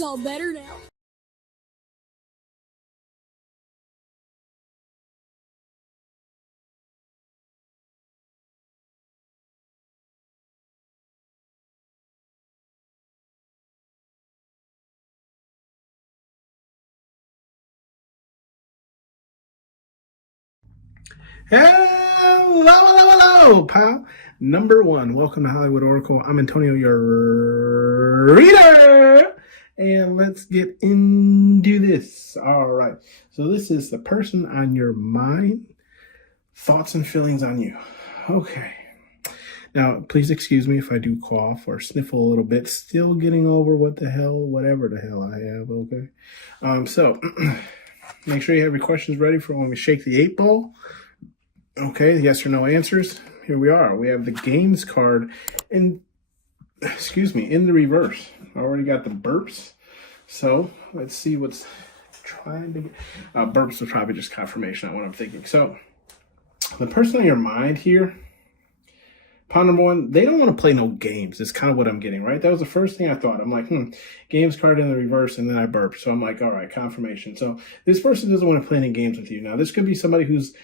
It's all better now. Hello, hello, hello, pal. Number one, welcome to Hollywood Oracle. I'm Antonio, your reader. And let's get into this. All right. So this is the person on your mind, thoughts and feelings on you. Okay. Now, please excuse me if I do cough or sniffle a little bit. Still getting over whatever the hell I have, okay? So make sure you have your questions ready for when we shake the 8-ball. Okay, yes or no answers. Here we are. We have the games card in the reverse. I already got the burps. So let's see what's trying to get. Burps was probably just confirmation on what I'm thinking. So the person on your mind here, pile number one, they don't want to play no games. It's kind of what I'm getting, right? That was the first thing I thought. I'm like, games card in the reverse, and then I burped. So I'm like, all right, confirmation. So this person doesn't want to play any games with you. Now, this could be somebody who's,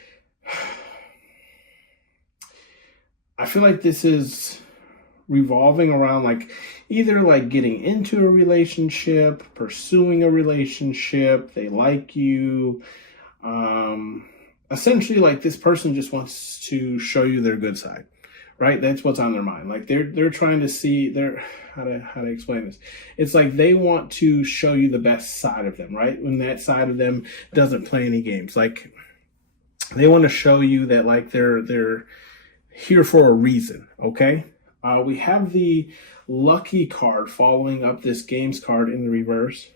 I feel like this is revolving around like either like getting into a relationship, pursuing a relationship, they like you. Essentially, like this person just wants to show you their good side, right? That's what's on their mind. Like they're trying to see how to explain this. It's like they want to show you the best side of them, right? When that side of them doesn't play any games, like they want to show you that like they're here for a reason, okay? We have the lucky card following up this games card in the reverse.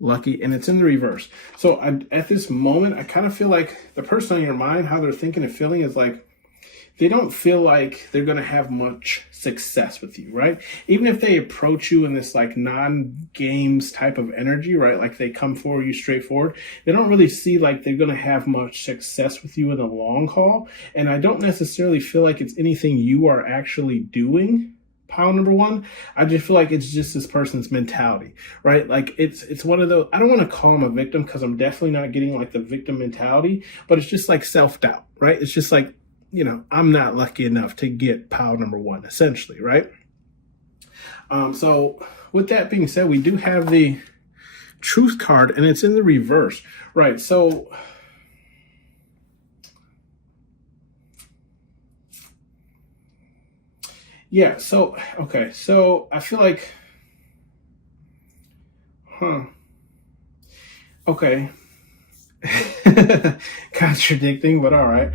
Lucky, and it's in the reverse. So at this moment, I kind of feel like the person on your mind, how they're thinking and feeling is like, they don't feel like they're going to have much success with you, right? Even if they approach you in this like non-games type of energy, right? Like they come for you straightforward. They don't really see like they're going to have much success with you in the long haul. And I don't necessarily feel like it's anything you are actually doing. Pile number one, I just feel like it's just this person's mentality, right? Like it's one of those, I don't want to call him a victim because I'm definitely not getting like the victim mentality, but it's just like self-doubt, right? It's just like, I'm not lucky enough to get pile number one, essentially, right? So with that being said, we do have the truth card, and it's in the reverse, right? So yeah, so, okay, so I feel like, okay, contradicting, but all right.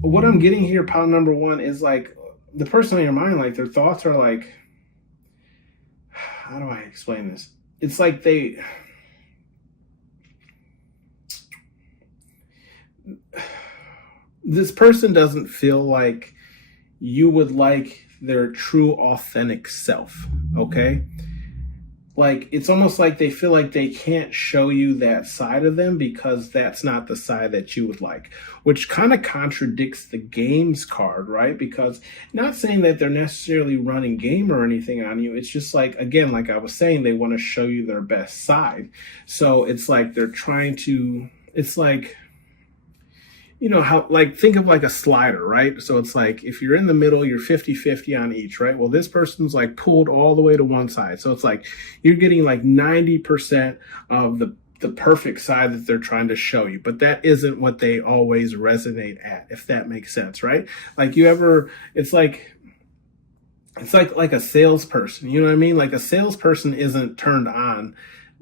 What I'm getting here, pile number one, is like the person on your mind, like their thoughts are like, how do I explain this? It's like this person doesn't feel like you would like their true authentic self, okay? Like, it's almost like they feel like they can't show you that side of them because that's not the side that you would like, which kind of contradicts the games card, right? Because not saying that they're necessarily running game or anything on you. It's just like, again, like I was saying, they want to show you their best side. So it's like they're trying to, it's like, how, like, think of like a slider, right? So it's like, if you're in the middle, you're 50-50 on each, right? Well, this person's like pulled all the way to one side. So it's like, you're getting like 90% of the perfect side that they're trying to show you, but that isn't what they always resonate at, if that makes sense, right? Like it's like a salesperson, you know what I mean? Like a salesperson isn't turned on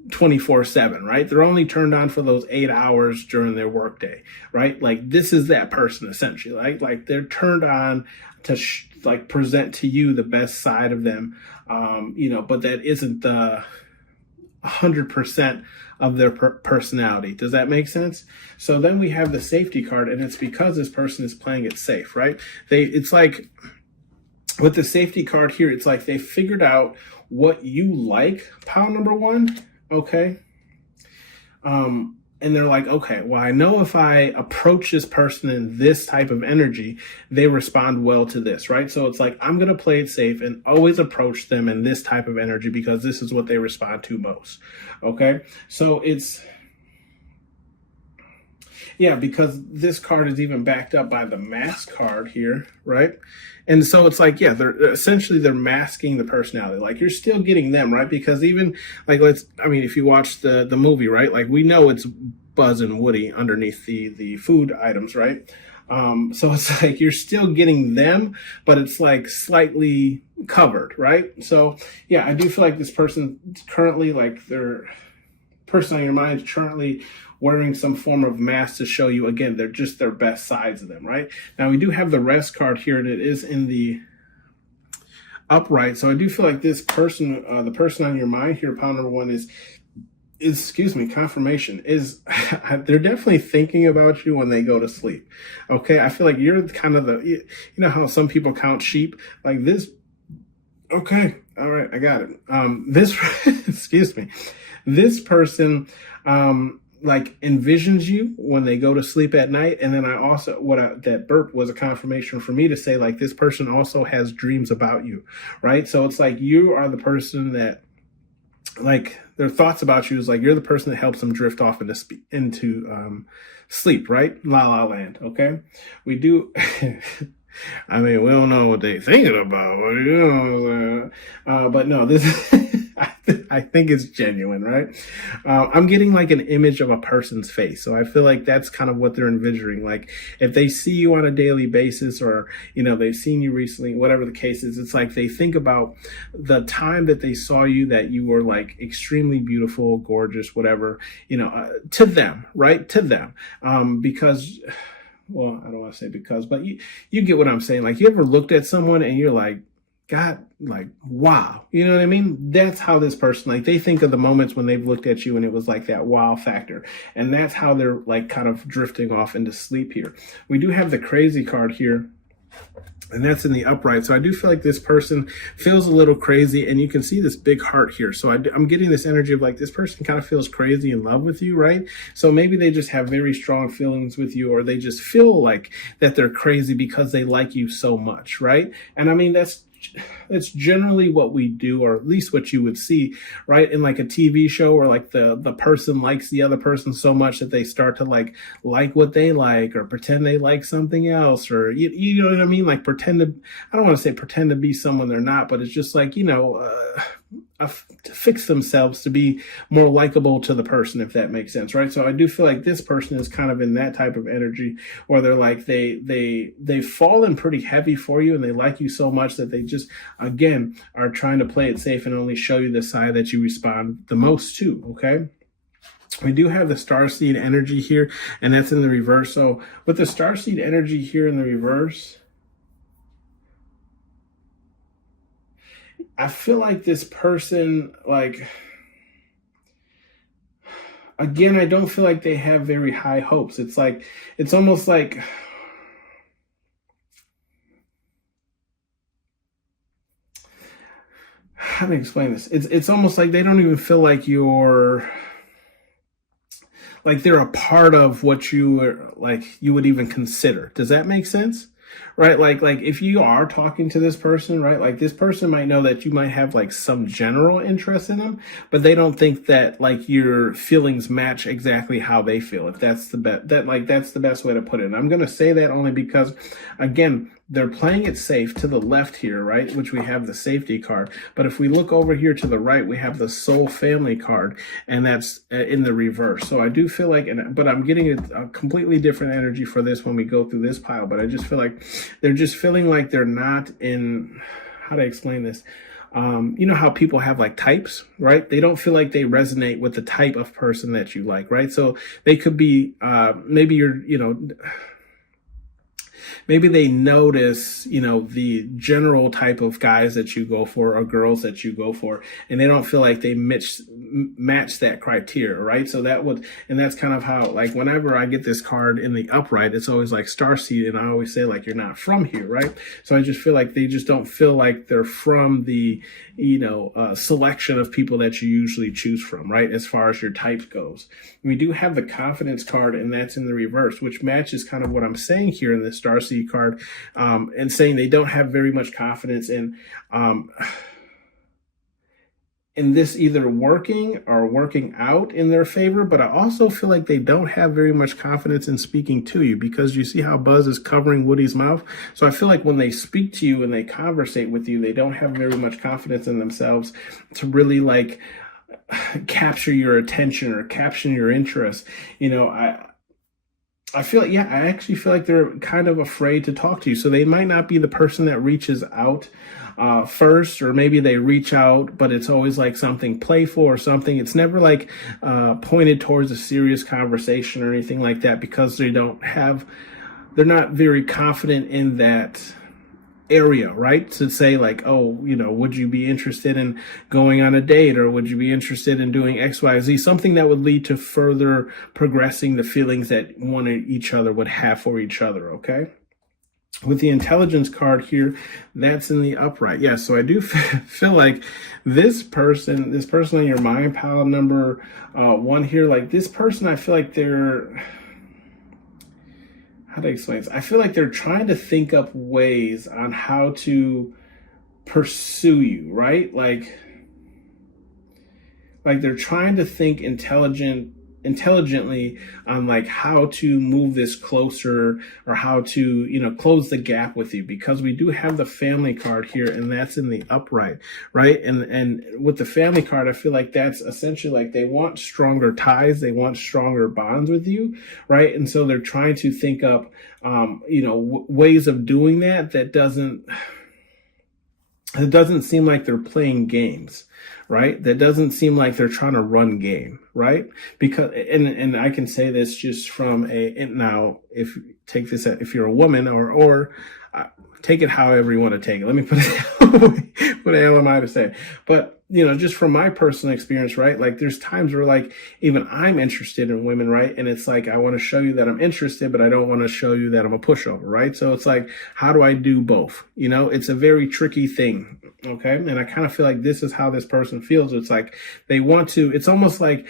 24/7, right? They're only turned on for those 8 hours during their workday, right? Like this is that person essentially, right? Like they're turned on to like present to you the best side of them, but that isn't the 100% of their personality. Does that make sense? So then we have the safety card, and it's because this person is playing it safe, right? It's like with the safety card here, it's like they figured out what you like, pile number one. Okay. and they're like, okay, well, I know if I approach this person in this type of energy, they respond well to this, right? So it's like, I'm going to play it safe and always approach them in this type of energy because this is what they respond to most. Okay. So it's, yeah, because this card is even backed up by the mask card here, right? And so it's like, yeah, they're masking the personality. Like you're still getting them, right? Because even like if you watch the movie, right? Like we know it's Buzz and Woody underneath the food items, right? So it's like you're still getting them, but it's like slightly covered, right? So yeah, I do feel like this person currently, like their person on your mind is currently wearing some form of mask to show you, again, they're just their best sides of them, right? Now we do have the rest card here, and it is in the upright. So I do feel like this person, the person on your mind here, pile number one is excuse me, confirmation is they're definitely thinking about you when they go to sleep. Okay. I feel like you're kind of you know how some people count sheep like this. Okay. All right. I got it. This, excuse me, this person, like envisions you when they go to sleep at night. And then I also, that burp was a confirmation for me to say, like, this person also has dreams about you, right? So it's like, you are the person that, like, their thoughts about you is like, you're the person that helps them drift off into sleep, right? La La Land. Okay. We do. I mean, we don't know what they're thinking about, you know, but no, this, I think it's genuine, right? I'm getting like an image of a person's face. So I feel like that's kind of what they're envisioning. Like if they see you on a daily basis or, you know, they've seen you recently, whatever the case is, it's like they think about the time that they saw you, that you were like extremely beautiful, gorgeous, whatever, you know, to them, right? To them. Because, well, I don't want to say because, but you get what I'm saying. Like, you ever looked at someone and you're like, God, like, wow. You know what I mean? That's how this person, like, they think of the moments when they've looked at you and it was like that wow factor. And that's how they're like kind of drifting off into sleep here. We do have the crazy card here, and that's in the upright. So I do feel like this person feels a little crazy, and you can see this big heart here. So I'm getting this energy of like, this person kind of feels crazy in love with you, right? So maybe they just have very strong feelings with you, or they just feel like that they're crazy because they like you so much, right? And I mean, that's generally what we do, or at least what you would see, right? In like a TV show where like the person likes the other person so much that they start to like what they like, or pretend they like something else, or you know what I mean? Like I don't want to say pretend to be someone they're not, but it's just like, you know, to fix themselves to be more likable to the person, if that makes sense, right? So I do feel like this person is kind of in that type of energy, or they're like they've fallen pretty heavy for you, and they like you so much that they just, again, are trying to play it safe and only show you the side that you respond the most to. Okay. We do have the starseed energy here, and that's in the reverse. So with the starseed energy here in the reverse, I feel like this person, like, again, I don't feel like they have very high hopes. It's like, it's almost like, how do I explain this? It's almost like they don't even feel like you're, like they're a part of what you would even consider. Does that make sense? Right? Like if you are talking to this person, right? Like this person might know that you might have like some general interest in them, but they don't think that like your feelings match exactly how they feel. If that's the that's the best way to put it. And I'm going to say that only because, again, they're playing it safe to the left here, right? Which we have the safety card. But if we look over here to the right, we have the soul family card, and that's in the reverse. So I do feel like, but I'm getting a completely different energy for this when we go through this pile. But I just feel like they're just feeling like they're not in, how to explain this? You know how people have like types, right? They don't feel like they resonate with the type of person that you like, right? So they could be, maybe you're, you know, Maybe they notice, the general type of guys that you go for or girls that you go for, and they don't feel like they match that criteria, right? So and that's kind of how, like, whenever I get this card in the upright, it's always like starseed, and I always say, like, you're not from here, right? So I just feel like they just don't feel like they're from the, selection of people that you usually choose from, right? As far as your type goes. We do have the confidence card, and that's in the reverse, which matches kind of what I'm saying here in the starseed card, and saying they don't have very much confidence in this either working or working out in their favor. But I also feel like they don't have very much confidence in speaking to you, because you see how Buzz is covering Woody's mouth. So I feel like when they speak to you and they conversate with you, they don't have very much confidence in themselves to really like capture your attention or capture your interest. I feel like, I actually feel like they're kind of afraid to talk to you. So they might not be the person that reaches out first, or maybe they reach out, but it's always like something playful or something. It's never like pointed towards a serious conversation or anything like that, because they're not very confident in that area, right? To say like, oh, would you be interested in going on a date, or would you be interested in doing X, Y, Z, something that would lead to further progressing the feelings that one and each other would have for each other. Okay. With the intelligence card here, that's in the upright. Yeah, so I do feel like this person on your mind pile number 1 here, like this person, I feel like they're, how do I explain this? I feel like they're trying to think up ways on how to pursue you, right? Like they're trying to think intelligently on like how to move this closer, or how to, close the gap with you, because we do have the family card here, and that's in the upright, right? And with the family card, I feel like that's essentially like they want stronger ties, they want stronger bonds with you, right? And so they're trying to think up, ways of doing that doesn't seem like they're playing games, right? That doesn't seem like they're trying to run game, right? Because, and I can say this just from now, if you're a woman, or take it however you want to take it. Let me put it, what the hell am I to say? But, just from my personal experience, right? Like there's times where like, even I'm interested in women, right? And it's like, I want to show you that I'm interested, but I don't want to show you that I'm a pushover, right? So it's like, how do I do both? It's a very tricky thing. Okay. And I kind of feel like this is how this person feels. It's like, it's almost like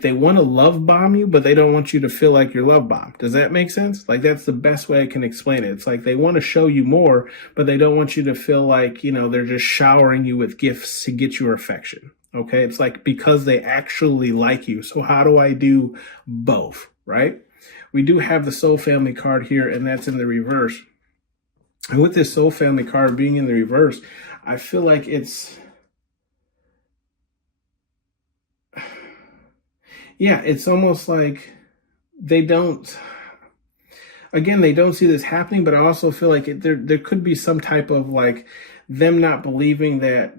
they want to love bomb you, but they don't want you to feel like you're love bombed. Does that make sense? Like that's the best way I can explain it. It's like they want to show you more, but they don't want you to feel like, they're just showering you with gifts to get your affection. Okay. It's like, because they actually like you. So how do I do both? Right. We do have the soul family card here, and that's in the reverse. And with this soul family card being in the reverse, I feel like it's almost like they don't see this happening, but I also feel like there could be some type of like them not believing that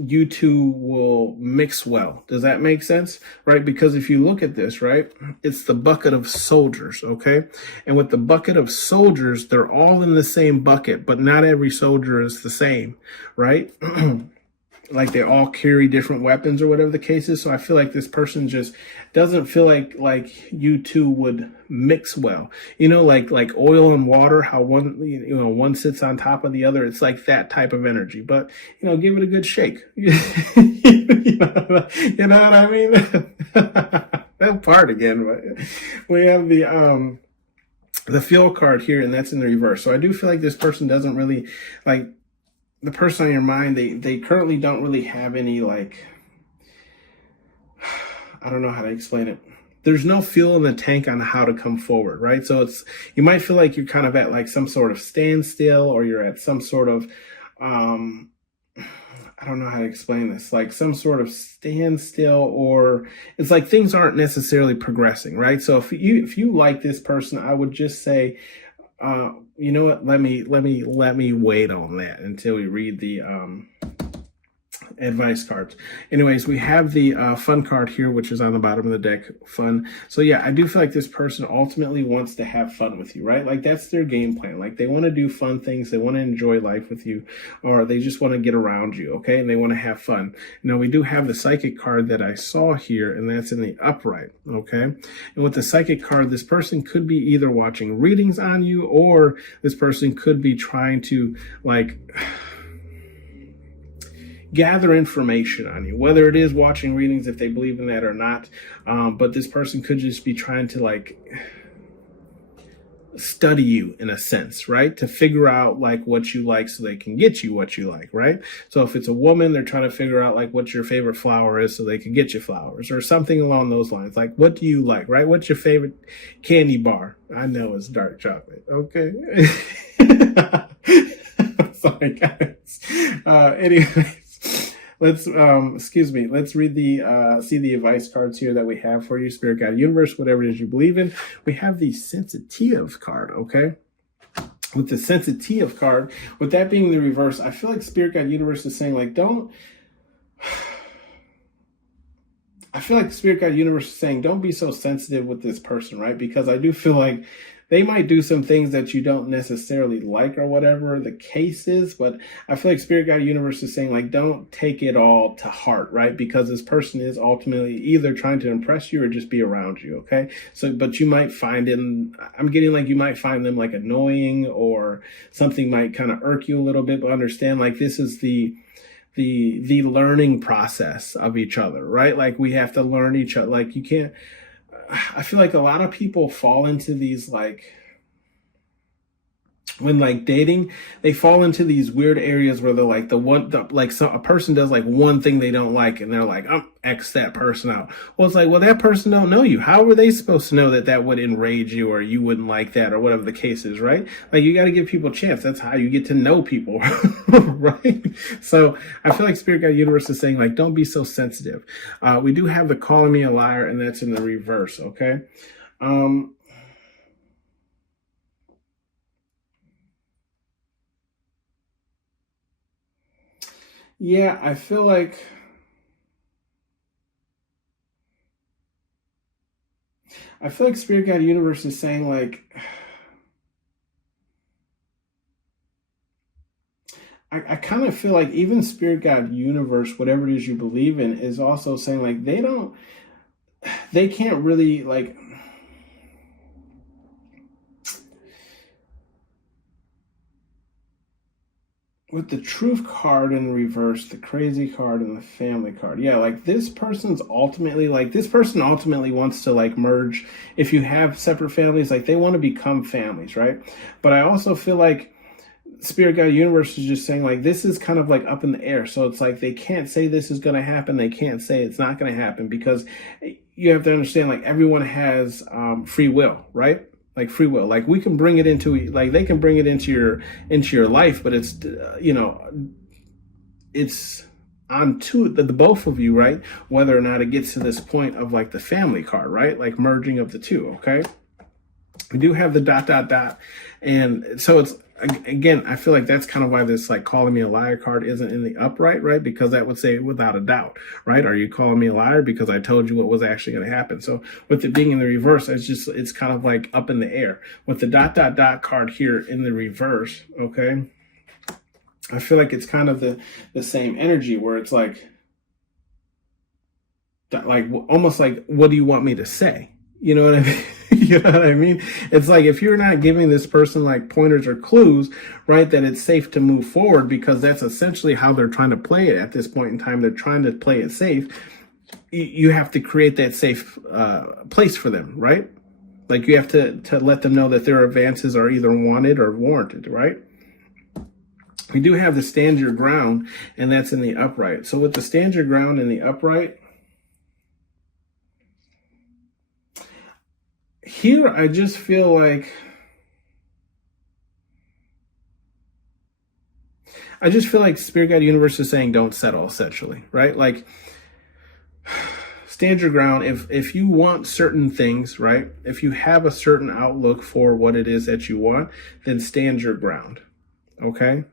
you two will mix well. Does that make sense? Right? Because if you look at this, right, it's the bucket of soldiers, okay? And with the bucket of soldiers, they're all in the same bucket, but not every soldier is the same, right? Like they all carry different weapons or whatever the case is. So I feel like this person just doesn't feel like you two would mix well. Like oil and water, how one sits on top of the other. It's like that type of energy. But give it a good shake. You know what I mean? That part again. But we have the fuel card here, and that's in the reverse. So I do feel like this person doesn't really like. The person on your mind, they currently don't really have any, like, I don't know how to explain it. There's no fuel in the tank on how to come forward, right? So you might feel like you're kind of at like some sort of standstill, or you're at some sort of, I don't know how to explain this, like some sort of standstill, or it's like things aren't necessarily progressing, right? So if you like this person, I would just say, you know what? Let me wait on that until we read the advice cards. Anyways, we have the fun card here, which is on the bottom of the deck, fun. So yeah, I do feel like this person ultimately wants to have fun with you, right? Like that's their game plan. Like they want to do fun things. They want to enjoy life with you, or they just want to get around you, okay? And they want to have fun. Now we do have the psychic card that I saw here, and that's in the upright, okay? And with the psychic card, this person could be either watching readings on you, or this person could be trying to like gather information on you, whether it is watching readings if they believe in that or not. But this person could just be trying to like study you in a sense, right? To figure out like what you like so they can get you what you like, right? So if it's a woman, they're trying to figure out like what your favorite flower is so they can get you flowers or something along those lines. Like, what do you like, right? What's your favorite candy bar? I know it's dark chocolate. Okay. Sorry, guys. Anyways. Let's let's read see the advice cards here that we have for you, Spirit Guide Universe, whatever it is you believe in. We have the sensitive card, okay? With the sensitive card, with that being the reverse, I feel like Spirit Guide Universe is saying like I feel like Spirit Guide Universe is saying don't be so sensitive with this person, right? Because I do feel like they might do some things that you don't necessarily like or whatever the case is, but I feel like Spirit Guide Universe is saying like don't take it all to heart, right? Because this person is ultimately either trying to impress you or just be around you, okay? So, but you might find I'm getting like you might find them like annoying, or something might kind of irk you a little bit, but understand like this is the learning process of each other, right? Like we have to learn each other. Like you can't, I feel like a lot of people fall into these like, when like dating, they fall into these weird areas where they're like a person does like one thing they don't like and they're like, I'm X that person out. Well, it's like, well, that person don't know you. How were they supposed to know that that would enrage you or you wouldn't like that or whatever the case is, right? Like you got to give people a chance. That's how you get to know people, right? So I feel like Spirit Guide Universe is saying like, don't be so sensitive. We do have the calling me a liar, and that's in the reverse, okay? Yeah, I feel like Spirit Guide Universe is saying like I kind of feel like even Spirit Guide Universe, whatever it is you believe in, is also saying like they can't really like with the truth card in reverse, the crazy card, and the family card. Yeah, like this person ultimately wants to like merge. If you have separate families, like they want to become families, right? But I also feel like Spirit Guide Universe is just saying like this is kind of like up in the air. So it's like they can't say this is going to happen. They can't say it's not going to happen, because you have to understand like everyone has free will, right? Like free will, like we can bring it into, like they can bring it into your life, but it's it's on the both of you, right? Whether or not it gets to this point of like the family card, right? Like merging of the two, okay? We do have the ... And so it's, again, I feel like that's kind of why this like calling me a liar card isn't in the upright, right? Because that would say without a doubt, right? Are you calling me a liar because I told you what was actually going to happen? So with it being in the reverse, it's kind of like up in the air. With the ... card here in the reverse, okay? I feel like it's kind of the same energy where it's like almost like, what do you want me to say? You know what I mean? You know what I mean? It's like if you're not giving this person like pointers or clues, right, that it's safe to move forward, because that's essentially how they're trying to play it at this point in time. They're trying to play it safe. You have to create that safe place for them, right? Like you have to let them know that their advances are either wanted or warranted, right? We do have the stand your ground, and that's in the upright. So with the stand your ground in the upright, here, I just feel like Spirit Guide Universe is saying don't settle, essentially, right? Like stand your ground. If you want certain things, right? If you have a certain outlook for what it is that you want, then stand your ground, okay?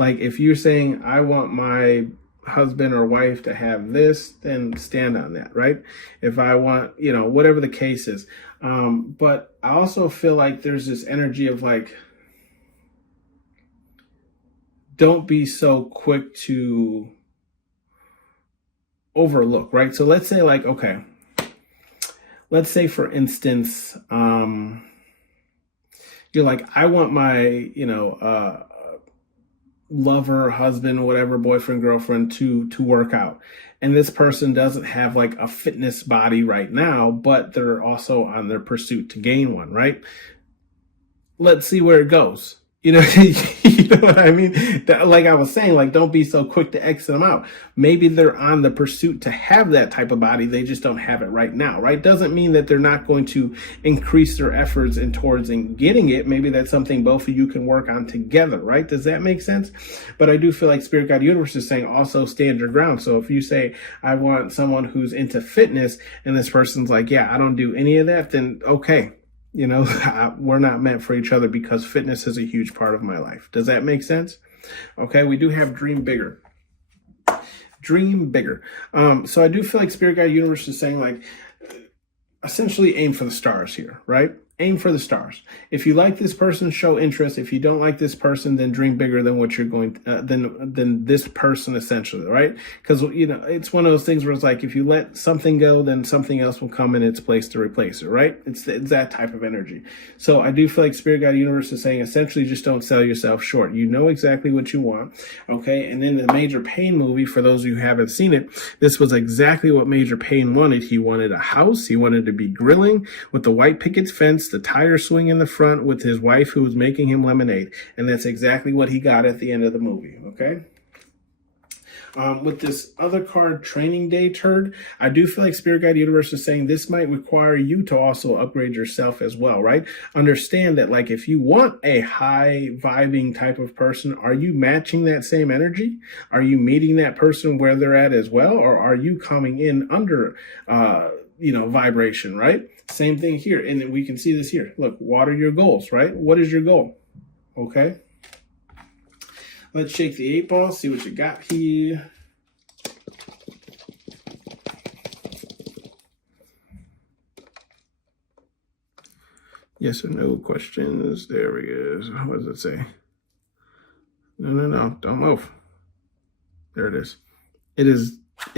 Like if you're saying, I want my husband or wife to have this, then stand on that, right? If I want, whatever the case is. But I also feel like there's this energy of like, don't be so quick to overlook, right? So let's say like, okay, let's say for instance, you're like, I want my, lover, husband, whatever, boyfriend, girlfriend to work out. And this person doesn't have like a fitness body right now, but they're also on their pursuit to gain one, right? Let's see where it goes. You know what I mean? Like I was saying, like, don't be so quick to exit them out. Maybe they're on the pursuit to have that type of body. They just don't have it right now, right? Doesn't mean that they're not going to increase their efforts towards getting it. Maybe that's something both of you can work on together, right? Does that make sense? But I do feel like Spirit Guide Universe is saying also stand your ground. So if you say, I want someone who's into fitness, and this person's like, yeah, I don't do any of that, then okay. We're not meant for each other because fitness is a huge part of my life. Does that make sense? Okay, we do have dream bigger. Dream bigger. So I do feel like Spirit Guide Universe is saying like, essentially aim for the stars here, right? Aim for the stars. If you like this person, show interest. If you don't like this person, then dream bigger than what you're going than this person, essentially, right? Because it's one of those things where it's like if you let something go, then something else will come in its place to replace it, right? It's that type of energy. So I do feel like Spirit Guide Universe is saying essentially just don't sell yourself short. You know exactly what you want, okay? And then the Major Payne movie, for those of you who haven't seen it, this was exactly what Major Payne wanted. He wanted a house. He wanted to be grilling with the white picket fence, the tire swing in the front with his wife who was making him lemonade. And that's exactly what he got at the end of the movie, okay? With this other card, Training Day Turd, I do feel like Spirit Guide Universe is saying this might require you to also upgrade yourself as well, right? Understand that, like, if you want a high vibing type of person, are you matching that same energy? Are you meeting that person where they're at as well? Or are you coming in under, vibration, right? Same thing here. And then we can see this here. Look, what are your goals, right? What is your goal? Okay. Let's shake the 8-ball, see what you got here. Yes or no questions. There we go. What does it say? No. Don't move. There it is. It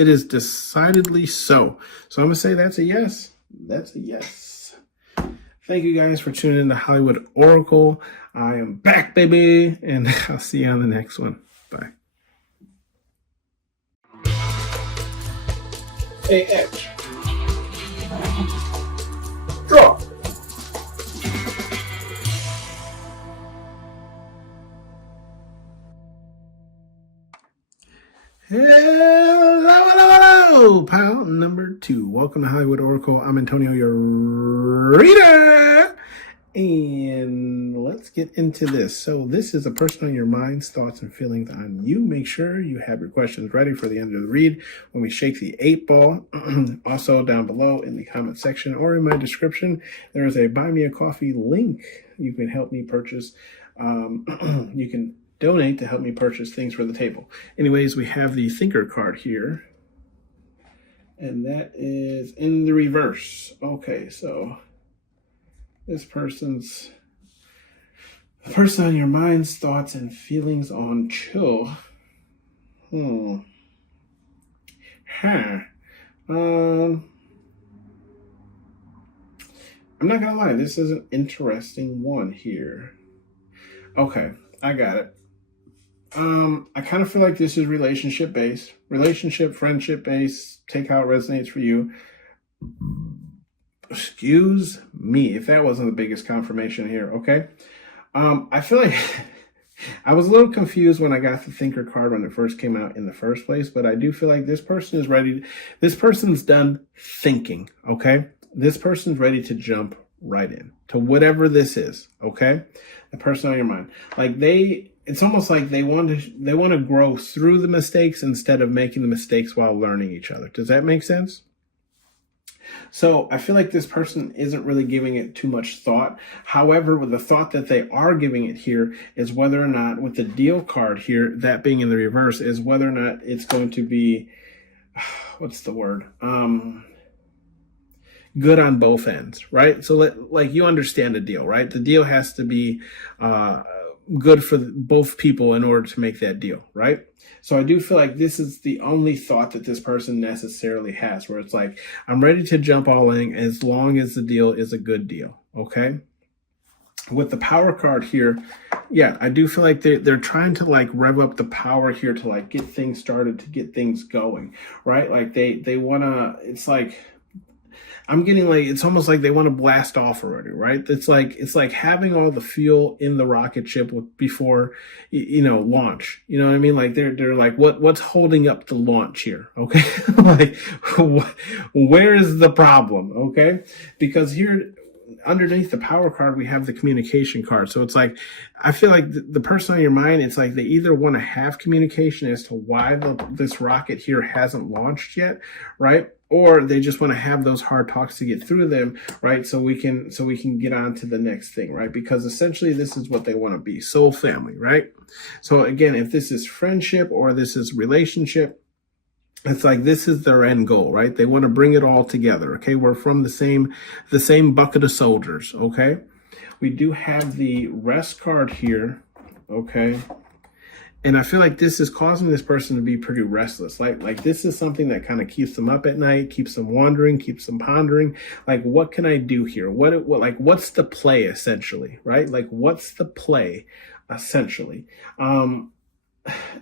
is decidedly so. So I'm going to say that's a yes. That's a yes. Thank you guys for tuning in to Hollywood Oracle. I am back, baby. And I'll see you on the next one. Bye. AX. Draw. Hello, pal number 2. Welcome to Hollywood Oracle. I'm Antonio, your reader. And let's get into this. So this is a person on your minds, thoughts, and feelings on you. Make sure you have your questions ready for the end of the read when we shake the 8-ball. Also down below in the comment section or in my description, there is a Buy Me a Coffee link. You can help me purchase. You can donate to help me purchase things for the table. Anyways, we have the Thinker card here. And that is in the reverse. Okay, so this person on your minds, thoughts, and feelings on chill. I'm not gonna lie, this is an interesting one here. Okay, I got it. I kind of feel like this is relationship based, friendship based. Take how it resonates for you. Excuse me if that wasn't the biggest confirmation here. Okay. I feel like I was a little confused when I got the Thinker card when it first came out in the first place, but I do feel like this person is ready. This person's done thinking. Okay. This person's ready to jump right in to whatever this is. Okay. The person on your mind, like it's almost like they want to grow through the mistakes instead of making the mistakes while learning each other. Does that make sense? So I feel like this person isn't really giving it too much thought. However, with the thought that they are giving it here is whether or not, with the deal card here, that being in the reverse, is whether or not it's going to be, what's the word? Good on both ends, right? So like you understand the deal, right? The deal has to be good for both people in order to make that deal, right? So I do feel like this is the only thought that this person necessarily has, where it's like, I'm ready to jump all in as long as the deal is a good deal, okay? With the power card here, yeah, I do feel like they're trying to like rev up the power here to like get things started, to get things going, right? Like they want to, it's like, I'm getting like, it's almost like they want to blast off already, right? It's like having all the fuel in the rocket ship before, launch. You know what I mean? Like they're like, what's holding up the launch here? Okay. Like, where is the problem? Okay. Because here, underneath the power card, we have the communication card. So it's like, I feel like the person on your mind, it's like they either want to have communication as to why this rocket here hasn't launched yet, right? Or they just want to have those hard talks to get through them, right? So we can get on to the next thing, right? Because essentially this is what they want to be, soul family, right? So again, if this is friendship or this is relationship, it's like this is their end goal, right? They want to bring it all together. Okay, we're from the same bucket of soldiers. Okay, we do have the rest card here. Okay, and I feel like this is causing this person to be pretty restless. Like this is something that kind of keeps them up at night, keeps them wandering, keeps them pondering. Like, what can I do here? What's the play essentially, right? Like, what's the play essentially?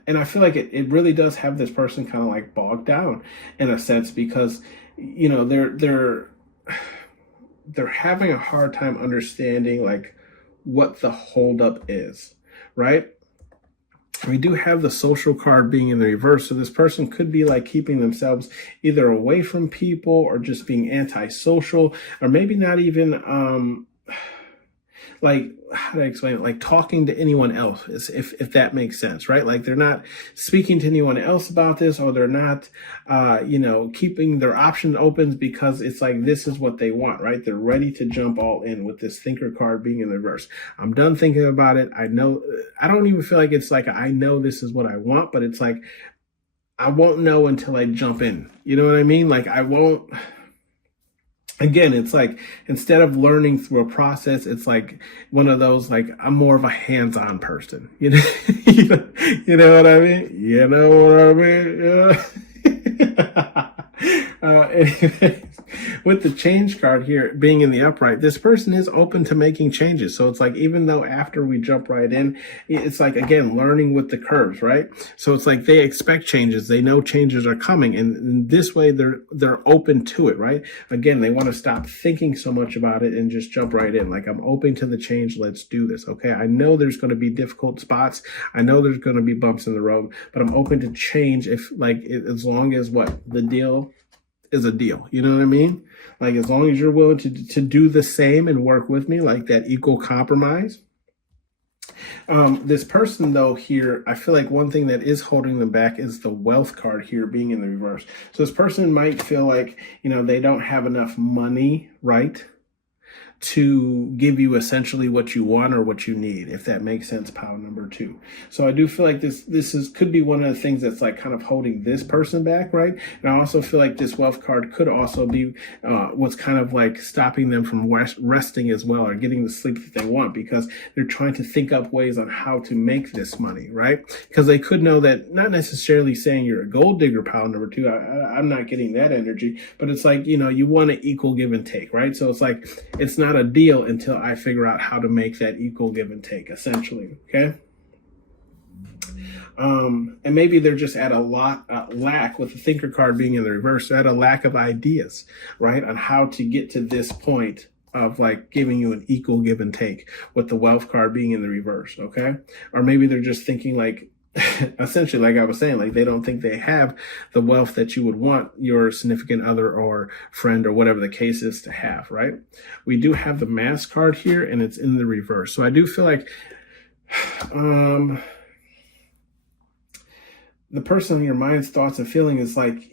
And I feel like it really does have this person kind of like bogged down in a sense, because they're having a hard time understanding like what the holdup is, right? We do have the social card being in the reverse, so this person could be like keeping themselves either away from people or just being antisocial, or maybe not even like, how do I explain it? Like talking to anyone else, if that makes sense, right? Like they're not speaking to anyone else about this, or they're not, keeping their options open, because it's like, this is what they want, right? They're ready to jump all in with this thinker card being in the reverse. I'm done thinking about it. I don't even feel like it's like, I know this is what I want, but it's like, I won't know until I jump in. You know what I mean? Like I won't. Again, it's like, instead of learning through a process, it's like one of those, like, I'm more of a hands-on person. You know, you know what I mean? You know what I mean? Yeah. Anyways, with the change card here being in the upright, this person is open to making changes. So it's like, even though after we jump right in, it's like, again, learning with the curves, right? So it's like they expect changes. They know changes are coming. And this way they're open to it, right? Again, they want to stop thinking so much about it and just jump right in. Like, I'm open to the change. Let's do this. Okay. I know there's going to be difficult spots. I know there's going to be bumps in the road, but I'm open to change as long as the deal is a deal. You know what I mean? Like, as long as you're willing to do the same and work with me, like that equal compromise. This person though here, I feel like one thing that is holding them back is the wealth card here being in the reverse. So this person might feel like, they don't have enough money, right, to give you essentially what you want or what you need, if that makes sense, pile number 2. So I do feel like this could be one of the things that's like kind of holding this person back, right? And I also feel like this wealth card could also be what's kind of like stopping them from resting as well, or getting the sleep that they want, because they're trying to think up ways on how to make this money, right? Because they could know that, not necessarily saying you're a gold digger, pile number 2. I'm not getting that energy, but it's like, you want an equal give and take, right? So it's like, it's not a deal until I figure out how to make that equal give and take, essentially. Okay. And maybe they're just at a lack, with the thinker card being in the reverse, they're at a lack of ideas, right, on how to get to this point of like giving you an equal give and take, with the wealth card being in the reverse. Okay. Or maybe they're just thinking like, essentially, like I was saying, like they don't think they have the wealth that you would want your significant other or friend or whatever the case is to have, right? We do have the mass card here, and it's in the reverse. So I do feel like the person in your mind's thoughts and feeling is like,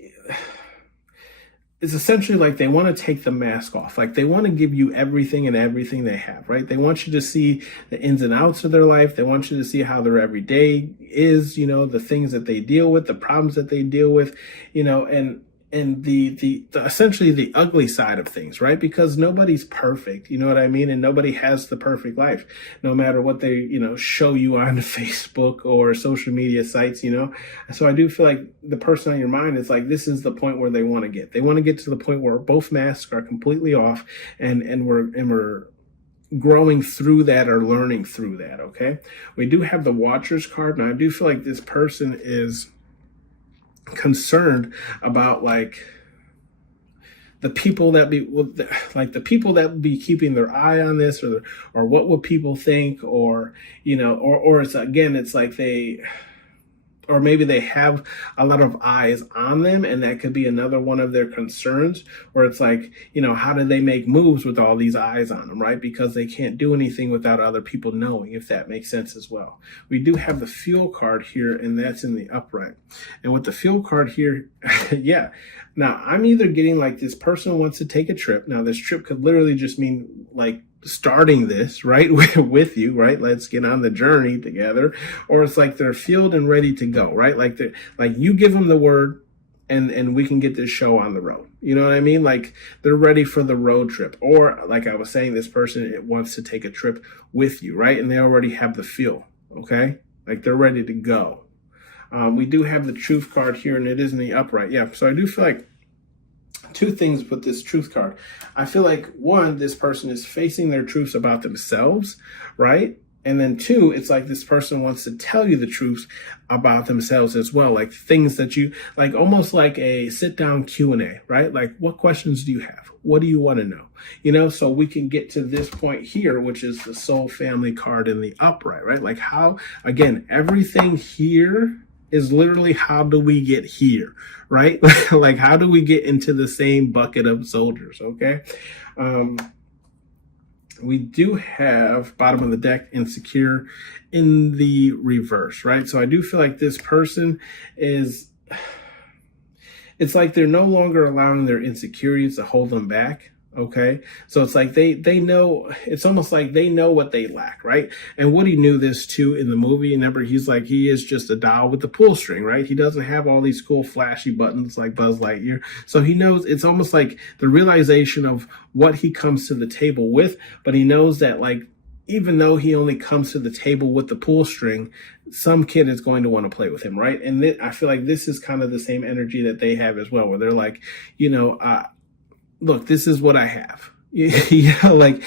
it's essentially like they want to take the mask off. Like they want to give you everything and everything they have, right? They want you to see the ins and outs of their life. They want you to see how their everyday is, the things that they deal with, the problems that they deal with, and the essentially the ugly side of things, right? Because nobody's perfect, you know what I mean? And nobody has the perfect life, no matter what they, show you on Facebook or social media sites, So I do feel like the person on your mind is like, this is the point where they want to get. They want to get to the point where both masks are completely off and we're growing through that or learning through that, okay? We do have the Watcher's card, and I do feel like this person is concerned about like the people that be keeping their eye on this, or what will people think, or it's like or maybe they have a lot of eyes on them, and that could be another one of their concerns, where it's like, how do they make moves with all these eyes on them, right? Because they can't do anything without other people knowing, if that makes sense as well. We do have the Fuel card here, and that's in the upright. And with the Fuel card here, yeah. Now, I'm either getting like this person wants to take a trip. Now, this trip could literally just mean like starting this, right, with you, right? Let's get on the journey together. Or it's like they're fueled and ready to go, right? Like you give them the word, and we can get this show on the road. You know what I mean? Like they're ready for the road trip. Or like I was saying, this person wants to take a trip with you, right? And they already have the fuel, okay? Like they're ready to go. We do have the Truth card here, and it is in the upright. Yeah, so I do feel like two things with this Truth card. I feel like, one, this person is facing their truths about themselves, right? And then two, it's like this person wants to tell you the truth about themselves as well. Like things that you, like almost like a sit down Q&A, right? Like what questions do you have? What do you want to know? So we can get to this point here, which is the Soul Family card in the upright, right? Like how, again, everything here is literally how do we get here, right? Like how do we get into the same bucket of soldiers, okay? We do have bottom of the deck insecure in the reverse, right? So I do feel like this person is, it's like they're no longer allowing their insecurities to hold them back. Okay, so it's like they know, it's almost like they know what they lack, right? And Woody knew this too in the movie. Remember, he's like, he is just a doll with the pull string, right? He doesn't have all these cool flashy buttons like Buzz Lightyear. So he knows, it's almost like the realization of what he comes to the table with, but he knows that like, even though he only comes to the table with the pull string, some kid is going to want to play with him, right? And I feel like this is kind of the same energy that they have as well, where they're like, look, this is what I have. Like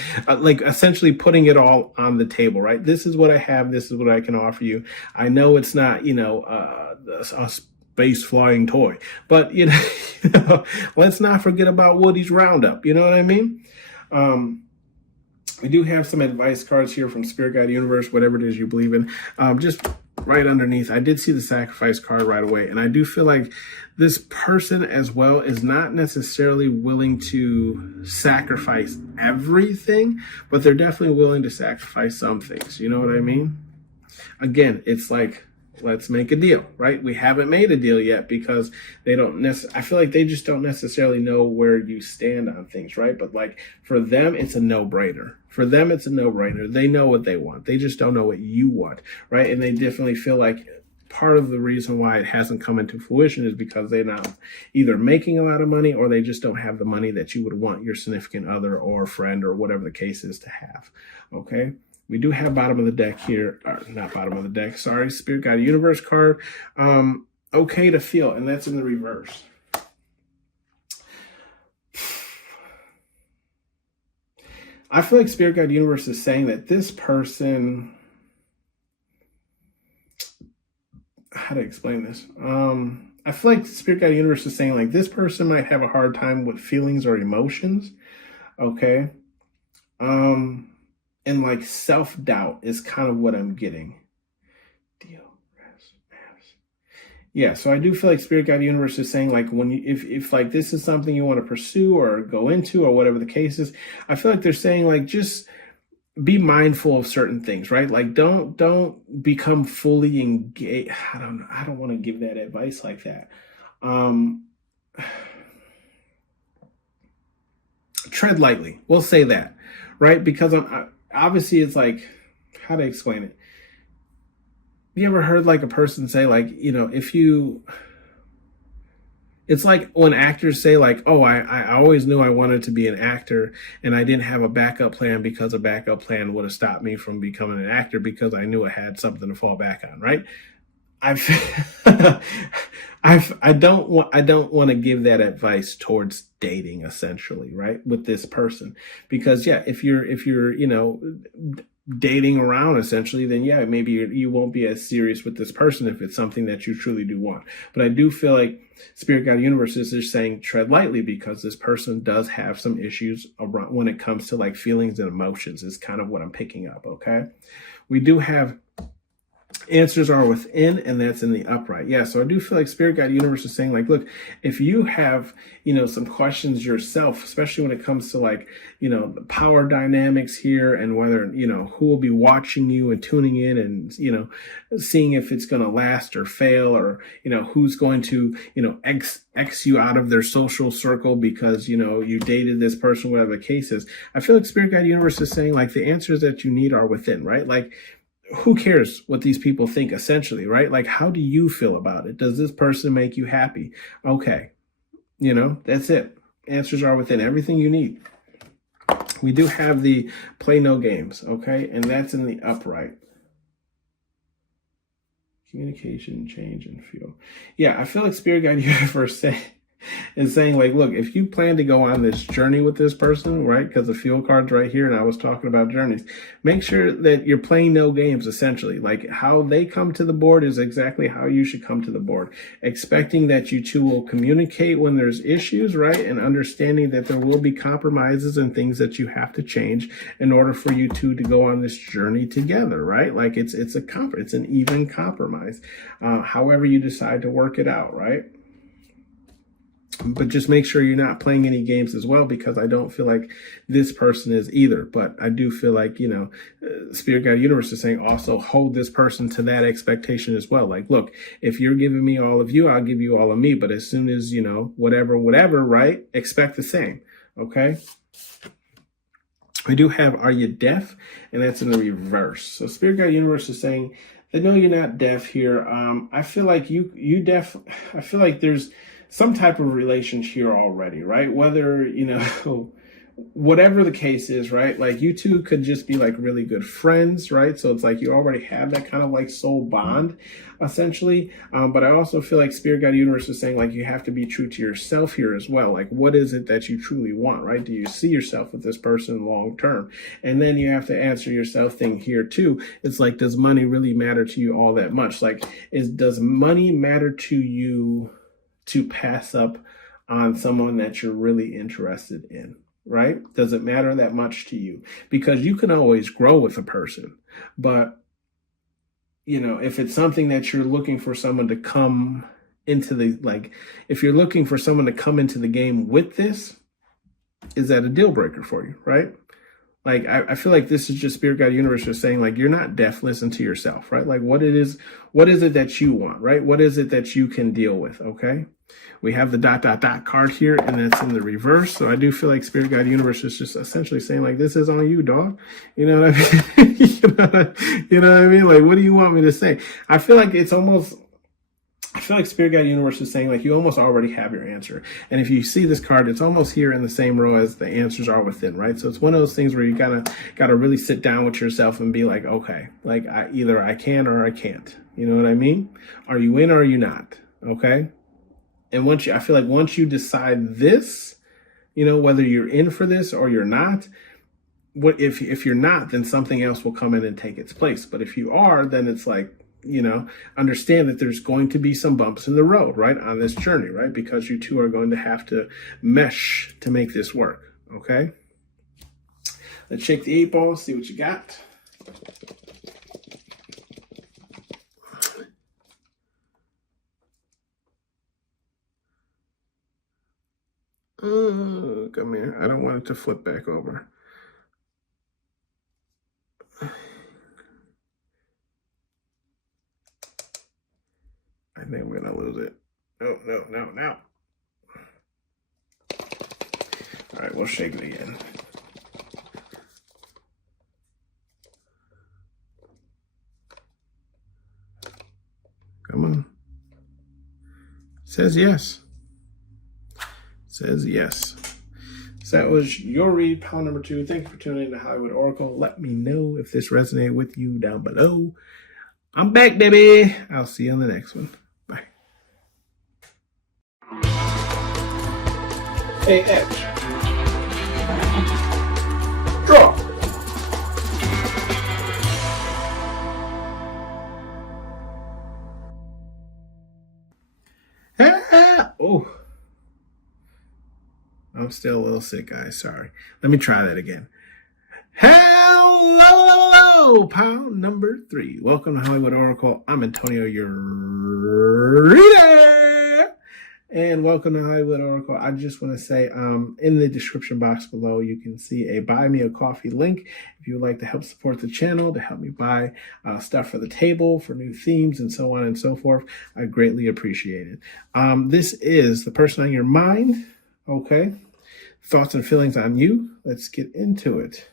essentially putting it all on the table, right? This is what I have. This is what I can offer you. I know it's not, a space flying toy, but let's not forget about Woody's Roundup. You know what I mean? We do have some advice cards here from Spirit Guide Universe, whatever it is you believe in. Just right underneath, I did see the sacrifice card right away. And I do feel like this person as well is not necessarily willing to sacrifice everything, but they're definitely willing to sacrifice some things. You know what I mean? Again, it's like, let's make a deal, right? We haven't made a deal yet because they don't I feel like they just don't necessarily know where you stand on things, right? But like for them, it's a no-brainer. For them, it's a no-brainer. They know what they want. They just don't know what you want, right? And they definitely feel like part of the reason why it hasn't come into fruition is because they're not either making a lot of money, or they just don't have the money that you would want your significant other or friend or whatever the case is to have, okay? We do have bottom of the deck here, or not bottom of the deck, sorry, Spirit Guide Universe card. Okay to feel, and that's in the reverse. I feel like Spirit Guide Universe is saying that this person, how to explain this? I feel like Spirit Guide Universe is saying like this person might have a hard time with feelings or emotions, okay? And like self-doubt is kind of what I'm getting. Yeah, so I do feel like Spirit Guide Universe is saying like when you, if like this is something you want to pursue or go into or whatever the case is, I feel like they're saying like just be mindful of certain things, right? Like don't become fully engaged. I don't, 'know. I don't, I don't, I don't, I don't, I don't, I don't, I don't, I don't, I don't, I don't, I don't, I don't, I don't, I don't, I don't, I don't, I don't, I don't, I don't, I don't want to give that advice like that. I feel like they're saying like just be mindful of certain things, right? Like don't become fully engaged. I don't want to give that advice like that. tread lightly. We'll say that, right? Because obviously it's like, how to explain it? You ever heard like a person say like, if you, it's like when actors say like, oh, I always knew I wanted to be an actor and I didn't have a backup plan because a backup plan would have stopped me from becoming an actor because I knew I had something to fall back on, right? I've, I don't want to give that advice towards dating essentially, right? With this person, because yeah, if you're, dating around essentially, then yeah, maybe you won't be as serious with this person if it's something that you truly do want. But I do feel like Spirit Guide Universe is just saying tread lightly because this person does have some issues around when it comes to like feelings and emotions is kind of what I'm picking up. Okay. We do have answers are within, and that's in the upright. Yeah, so I do feel like Spirit Guide Universe is saying like, look, if you have, some questions yourself, especially when it comes to like, the power dynamics here and whether, who will be watching you and tuning in and, seeing if it's going to last or fail or, who's going to, X you out of their social circle because, you dated this person, whatever the case is. I feel like Spirit Guide Universe is saying like the answers that you need are within, right? Like, who cares what these people think essentially, right? Like, how do you feel about it? Does this person make you happy? Okay. That's it. Answers are within, everything you need. We do have the play no games. Okay. And that's in the upright. Communication, change, and feel. Yeah. I feel like Spirit Guide Universe and saying like, look, if you plan to go on this journey with this person, right? Because the fuel card's right here and I was talking about journeys, make sure that you're playing no games essentially. Like how they come to the board is exactly how you should come to the board, expecting that you two will communicate when there's issues, right? And understanding that there will be compromises and things that you have to change in order for you two to go on this journey together, right? Like it's an even compromise, however you decide to work it out, right? But just make sure you're not playing any games as well, because I don't feel like this person is either. But I do feel like, Spirit Guide Universe is saying also hold this person to that expectation as well. Like, look, if you're giving me all of you, I'll give you all of me. But as soon as, whatever, right, expect the same. Okay. We do have, are you deaf? And that's in the reverse. So Spirit Guide Universe is saying that no, you're not deaf here. I feel like you deaf. I feel like there's some type of relationship here already, right? Whether, whatever the case is, right? Like you two could just be like really good friends, right? So it's like you already have that kind of like soul bond essentially. But I also feel like Spirit Guide Universe is saying like you have to be true to yourself here as well. Like what is it that you truly want, right? Do you see yourself with this person long term? And then you have to answer yourself thing here too. It's like, does money really matter to you all that much? Like does money matter to you to pass up on someone that you're really interested in, right? Does it matter that much to you? Because you can always grow with a person, but if it's something that you're looking for someone to come into if you're looking for someone to come into the game with this, is that a deal breaker for you, right? Like, I feel like this is just Spirit Guide Universe is saying, like, you're not deaf, listen to yourself, right? Like, what is it that you want, right? What is it that you can deal with, okay? We have the ... card here, and that's in the reverse. So I do feel like Spirit Guide Universe is just essentially saying, like, this is on you, dog. You know what I mean? you know what I mean? Like, what do you want me to say? I feel like Spirit Guide Universe is saying like you almost already have your answer. And if you see this card, it's almost here in the same row as the answers are within, right? So it's one of those things where you gotta really sit down with yourself and be like, okay, like either I can or I can't. You know what I mean? Are you in or are you not? Okay. And I feel like once you decide this, whether you're in for this or you're not, if you're not, then something else will come in and take its place. But if you are, then it's like, understand that there's going to be some bumps in the road, right, on this journey, right? Because you two are going to have to mesh to make this work, okay? Let's shake the 8 ball, see what you got. Come here. I don't want it to flip back over. I think we're going to lose it. No. right, we'll shake it again. Come on. Says yes. Says yes. So that was your read, pile number 2. Thank you for tuning in to Hollywood Oracle. Let me know if this resonated with you down below. I'm back, baby. I'll see you on the next one. Bye. Hey, Edge. Draw. Oh. I'm still a little sick, guys. Sorry. Let me try that again. Hello, pile number 3. Welcome to Hollywood Oracle. I'm Antonio, your reader. And welcome to Hollywood Oracle. I just want to say, in the description box below, you can see a Buy Me a Coffee link if you would like to help support the channel, to help me buy stuff for the table, for new themes, and so on and so forth. I greatly appreciate it. This is the person on your mind. Okay. Thoughts and feelings on you. Let's get into it.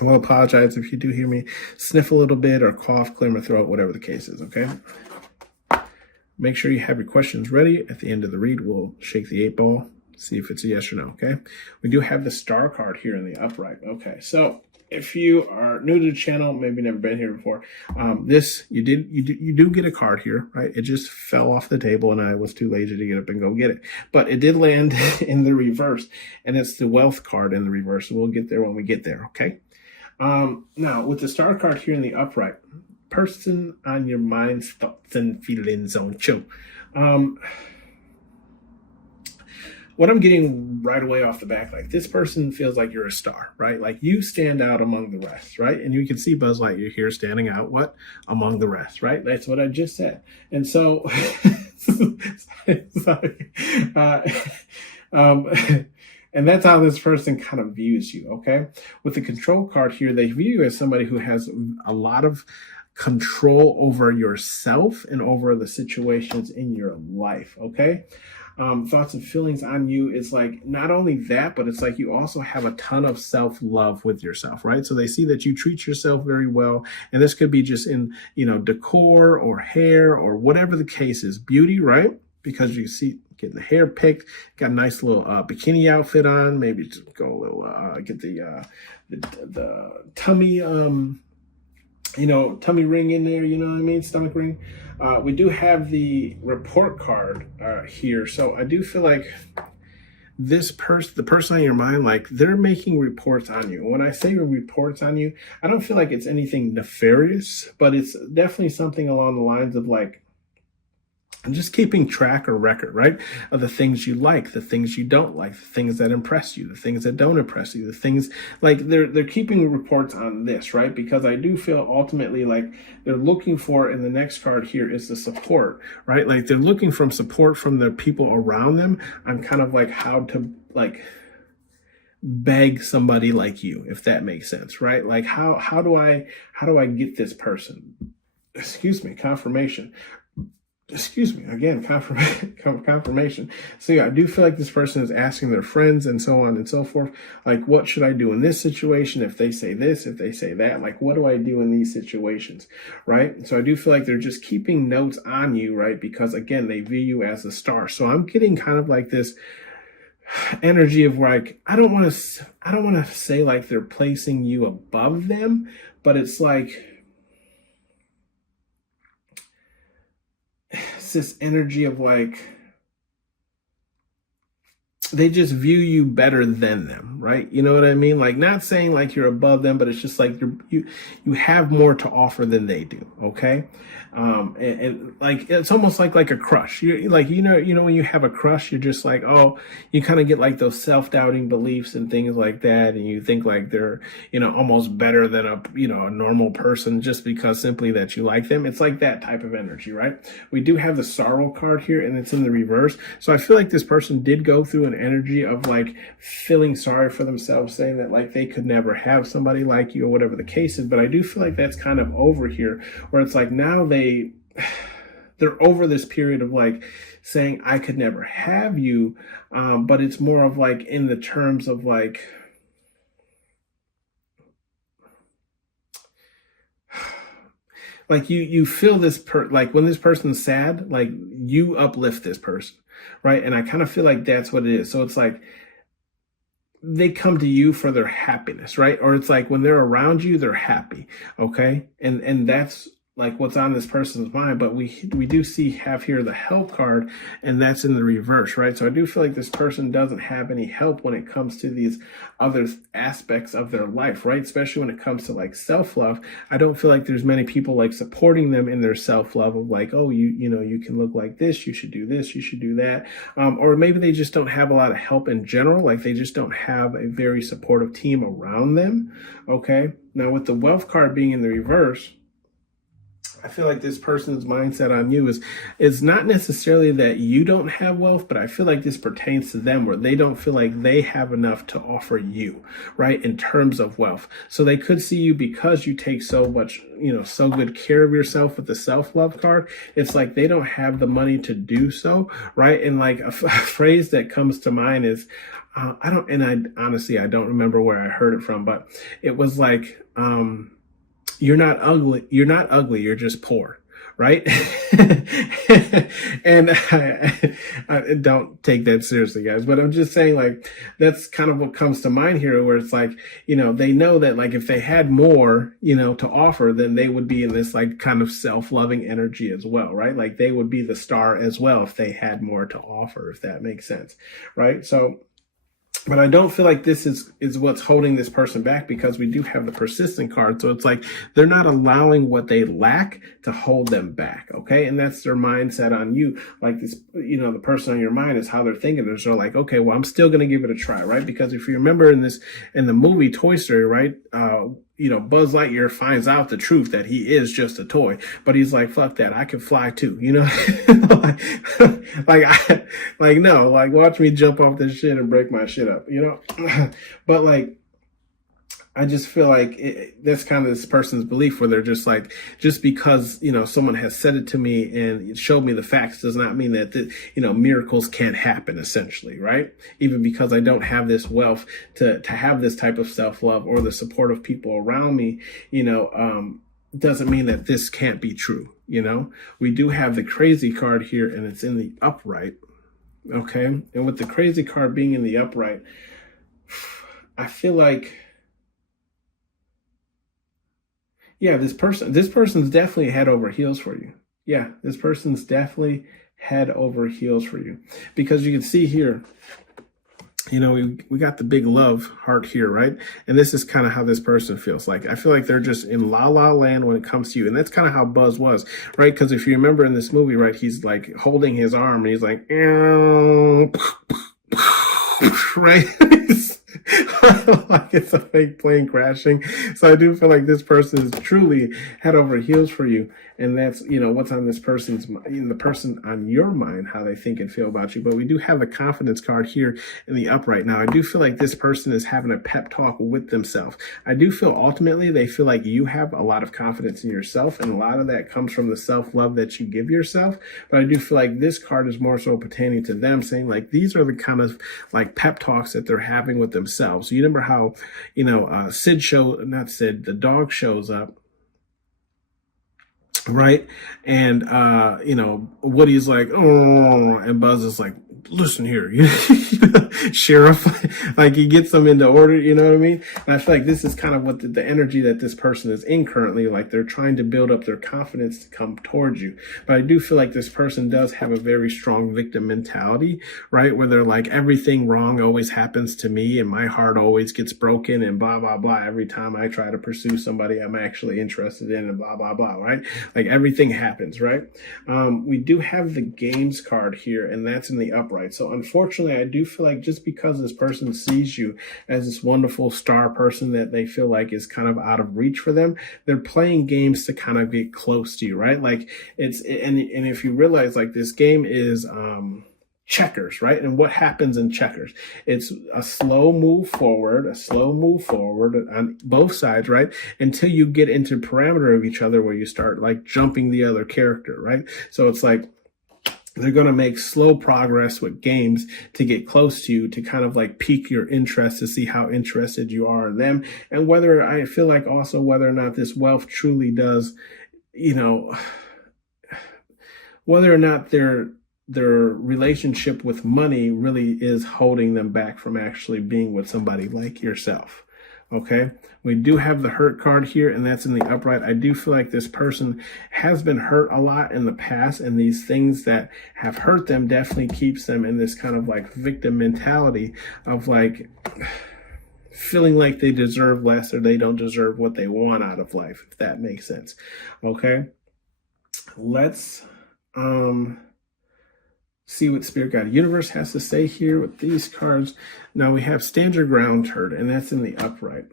I will apologize if you do hear me sniff a little bit or cough, clear my throat, whatever the case is, okay? Make sure you have your questions ready. At the end of the read, we'll shake the 8 ball, see if it's a yes or no, okay? We do have the star card here in the upright. Okay, so if you are new to the channel, maybe never been here before, you do get a card here, right? It just fell off the table and I was too lazy to get up and go get it. But it did land in the reverse, and it's the wealth card in the reverse. So we'll get there when we get there, okay? Now, with the star card here in the upright, person on your mind's thoughts and feelings on you. What I'm getting right away off the back, like this person feels like you're a star, right? Like you stand out among the rest, right? And you can see Buzz Lightyear here standing out, what? Among the rest, right? That's what I just said. And so, and that's how this person kind of views you, okay? With the control card here, they view you as somebody who has a lot of control over yourself and over the situations in your life, okay? Thoughts and feelings on you is like not only that, but it's like you also have a ton of self-love with yourself, right? So they see that you treat yourself very well, and this could be just in, decor or hair or whatever the case is, beauty, right? Because you see getting the hair picked, got a nice little bikini outfit on, maybe just go a little get the tummy tummy ring in there, you know what I mean, stomach ring. We do have the report card here, so I do feel like the person on your mind, like they're making reports on you. When I say reports on you, I don't feel like it's anything nefarious, but it's definitely something along the lines of like, and just keeping track or record, right, of the things you like, the things you don't like, the things that impress you, the things that don't impress you, the things like they're keeping reports on this, right? Because I do feel ultimately like they're looking for, in the next card here is the support, right? Like they're looking for support from the people around them on kind of like how to like beg somebody like you, if that makes sense, right? Like how do I get this person? Excuse me, confirmation. Excuse me, again, confirmation. So yeah, I do feel like this person is asking their friends and so on and so forth, like, what should I do in this situation? If they say this, if they say that, like, what do I do in these situations, right? So I do feel like they're just keeping notes on you, right? Because again, they view you as a star. So I'm getting kind of like this energy of like, I don't want to say like they're placing you above them, but it's like, this energy of like they just view you better than them, right? You know what I mean? Like not saying like you're above them, but it's just like you have more to offer than they do, okay? And like it's almost like a crush. You're like when you have a crush, you're just like, oh, you kind of get like those self-doubting beliefs and things like that, and you think like they're almost better than a normal person just because simply that you like them. It's like that type of energy, right? We do have the sorrow card here, and it's in the reverse. So I feel like this person did go through an energy of like feeling sorry for themselves, saying that like they could never have somebody like you or whatever the case is. But I do feel like that's kind of over here, where it's like now they they're over this period of like saying I could never have you, but it's more of like in the terms of like, like you feel this like when this person's sad, like you uplift this person, right? And I kind of feel like that's what it is. So it's like they come to you for their happiness, right? Or it's like when they're around you, they're happy, okay? And that's like what's on this person's mind. But we do have here the help card, and that's in the reverse, right? So I do feel like this person doesn't have any help when it comes to these other aspects of their life, right? Especially when it comes to like self-love. I don't feel like there's many people like supporting them in their self-love of like, oh, you know, you can look like this, you should do this, you should do that. Or maybe they just don't have a lot of help in general. Like they just don't have a very supportive team around them. Okay. Now with the wealth card being in the reverse, I feel like this person's mindset on you is not necessarily that you don't have wealth, but I feel like this pertains to them where they don't feel like they have enough to offer you, right? In terms of wealth. So they could see you because you take so much, you know, so good care of yourself with the self-love card. It's like they don't have the money to do so, right? And like a phrase that comes to mind is, I honestly, I don't remember where I heard it from, but it was like, you're not ugly. You're just poor, right? And I don't take that seriously, guys. But I'm just saying, like, that's kind of what comes to mind here, where it's like, you know, they know that like if they had more, you know, to offer, then they would be in this like kind of self-loving energy as well, right? Like they would be the star as well if they had more to offer, if that makes sense, right? So. But I don't feel like this is what's holding this person back, because we do have the persistent card. So it's like they're not allowing what they lack to hold them back. Okay. And that's their mindset on you. Like this, you know, the person on your mind is how they're thinking. They're sort of like, okay, well, I'm still going to give it a try. Right. Because if you remember in the movie Toy Story, right, you know, Buzz Lightyear finds out the truth that he is just a toy, but he's like, fuck that. I can fly too, you know, no, like watch me jump off this shit and break my shit up, you know, but like, I just feel like that's kind of this person's belief where they're just like, just because, you know, someone has said it to me and it showed me the facts does not mean that, you know, miracles can't happen, essentially, right? Even because I don't have this wealth to have this type of self-love or the support of people around me, you know, doesn't mean that this can't be true, you know? We do have the crazy card here and it's in the upright, okay? And with the crazy card being in the upright, I feel like, yeah, this person's definitely head over heels for you. Yeah, this person's definitely head over heels for you. Because you can see here, you know, we got the big love heart here, right? And this is kind of how this person feels like. I feel like they're just in la la land when it comes to you. And that's kind of how Buzz was, right? Because if you remember in this movie, right, he's like holding his arm and he's like, right? Like it's a fake plane crashing. So I do feel like this person is truly head over heels for you. And that's, you know, what's on this person's, the person on your mind, how they think and feel about you. But we do have a confidence card here in the upright. Now, I do feel like this person is having a pep talk with themselves. I do feel ultimately they feel like you have a lot of confidence in yourself. And a lot of that comes from the self-love that you give yourself. But I do feel like this card is more so pertaining to them, saying like, these are the kind of like pep talks that they're having with themselves. So you remember how, you know, the dog shows up, right? And, you know, Woody's like, oh, and Buzz is like, listen here, sheriff, like he gets them into order, you know what I mean? And I feel like this is kind of what the energy that this person is in currently, like they're trying to build up their confidence to come towards you. But I do feel like this person does have a very strong victim mentality, right? Where they're like, everything wrong always happens to me and my heart always gets broken and blah, blah, blah. Every time I try to pursue somebody I'm actually interested in and blah, blah, blah, right? Like everything happens, right? We do have the games card here and that's in the upright. So unfortunately, I do feel like just because this person sees you as this wonderful star person that they feel like is kind of out of reach for them, they're playing games to kind of get close to you, right? Like and if you realize like this game is checkers, right? And what happens in checkers? It's a slow move forward on both sides, right? Until you get into parameter of each other where you start like jumping the other character, right? So it's like, they're going to make slow progress with games to get close to you, to kind of like pique your interest, to see how interested you are in them. And whether, I feel like also whether or not this wealth truly does, you know, whether or not their relationship with money really is holding them back from actually being with somebody like yourself. Okay, we do have the hurt card here, and that's in the upright. I do feel like this person has been hurt a lot in the past, and these things that have hurt them definitely keeps them in this kind of like victim mentality of like feeling like they deserve less or they don't deserve what they want out of life, if that makes sense. Okay, let's see what Spirit Guide Universe has to say here with these cards. Now we have Stand Your Ground turd, and that's in the upright.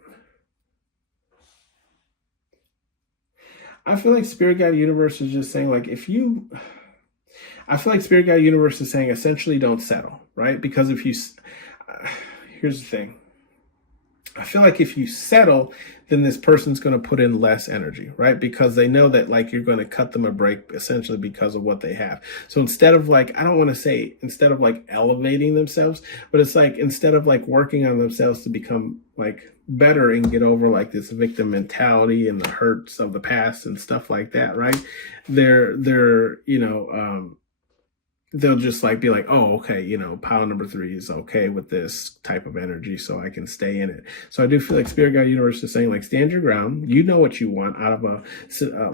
I feel like Spirit Guide Universe is just saying, like, I feel like Spirit Guide Universe is saying essentially don't settle, right? Because if you, here's the thing. I feel like if you settle, then this person's going to put in less energy, right? Because they know that like you're going to cut them a break essentially because of what they have. So instead of like, I don't want to say instead of like elevating themselves, but it's like instead of like working on themselves to become like better and get over like this victim mentality and the hurts of the past and stuff like that, right? They're they'll just like be like, oh, okay, pile number 3 is okay with this type of energy, so I can stay in it. So I do feel like Spirit Guide Universe is saying like, stand your ground. You know what you want out of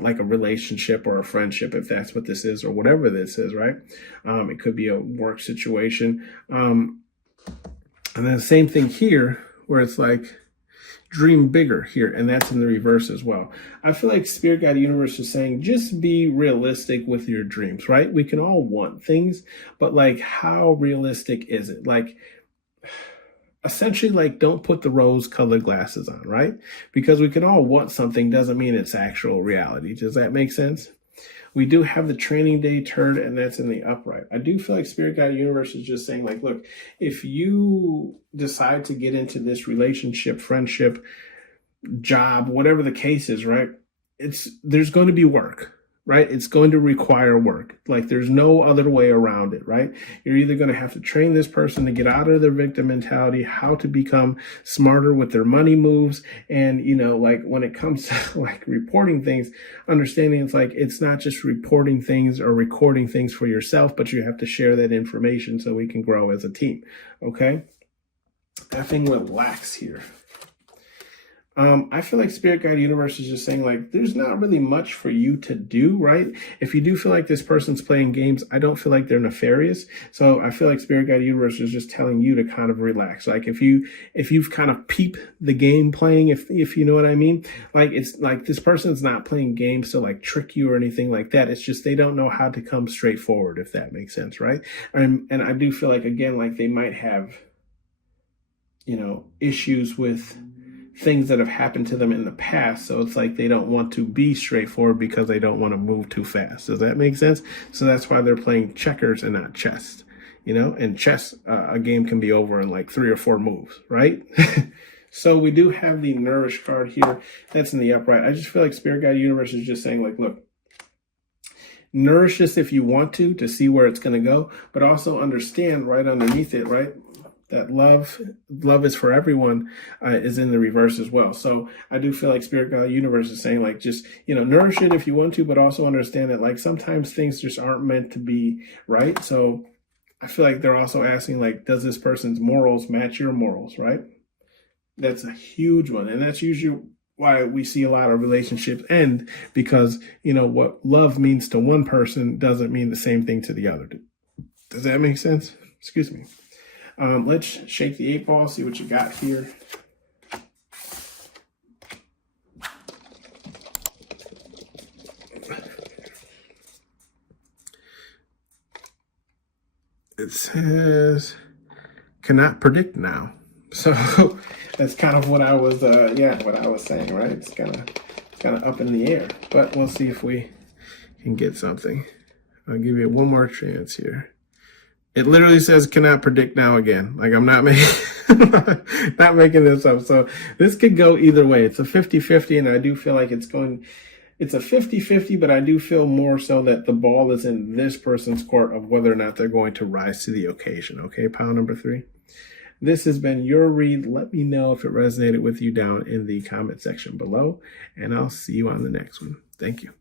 like a relationship or a friendship, if that's what this is, or whatever this is, right? It could be a work situation. And then the same thing here, where it's like, dream bigger here, and that's in the reverse as well. I feel like Spirit Guide Universe is saying just be realistic with your dreams, right? We can all want things, but like how realistic is it? Like essentially like don't put the rose colored glasses on, right? Because we can all want something doesn't mean it's actual reality. Does that make sense? We do have the training day turn, and that's in the upright. I do feel like Spirit Guide Universe is just saying like, look, if you decide to get into this relationship, friendship, job, whatever the case is, right? There's going to be work, right? It's going to require work. Like there's no other way around it, right? You're either going to have to train this person to get out of their victim mentality, how to become smarter with their money moves. And, like when it comes to like reporting things, understanding it's like, it's not just reporting things or recording things for yourself, but you have to share that information so we can grow as a team. Okay. Effing with lax here. I feel like Spirit Guide Universe is just saying like, there's not really much for you to do, right? If you do feel like this person's playing games, I don't feel like they're nefarious. So I feel like Spirit Guide Universe is just telling you to kind of relax. Like if you've kind of peeped the game playing, if you know what I mean, like it's like this person's not playing games to like trick you or anything like that. It's just they don't know how to come straight forward, if that makes sense, right? And I do feel like, again, like they might have, issues with things that have happened to them in the past. So it's like they don't want to be straightforward because they don't want to move too fast. Does that make sense? So that's why they're playing checkers and not chess. And chess, a game can be over in like 3 or 4 moves, right? So we do have the Nourish card here. That's in the upright. I just feel like Spirit Guide Universe is just saying like, look, nourish this if you want to see where it's going to go, but also understand right underneath it, right? That love is for everyone is in the reverse as well. So I do feel like Spirit Guide Universe is saying like, just, nourish it if you want to, but also understand that like sometimes things just aren't meant to be, right? So I feel like they're also asking like, does this person's morals match your morals, right? That's a huge one. And that's usually why we see a lot of relationships end, because, what love means to one person doesn't mean the same thing to the other. Does that make sense? Excuse me. Let's shake the 8 ball, see what you got here. It says, cannot predict now. So that's kind of what I was, what I was saying, right? It's kind of up in the air, but we'll see if we can get something. I'll give you one more chance here. It literally says cannot predict now again. Like I'm not making not making this up. So this could go either way. It's a 50-50, and I do feel like it's a 50-50, but I do feel more so that the ball is in this person's court of whether or not they're going to rise to the occasion. Okay, pile number 3. This has been your read. Let me know if it resonated with you down in the comment section below, and I'll see you on the next one. Thank you.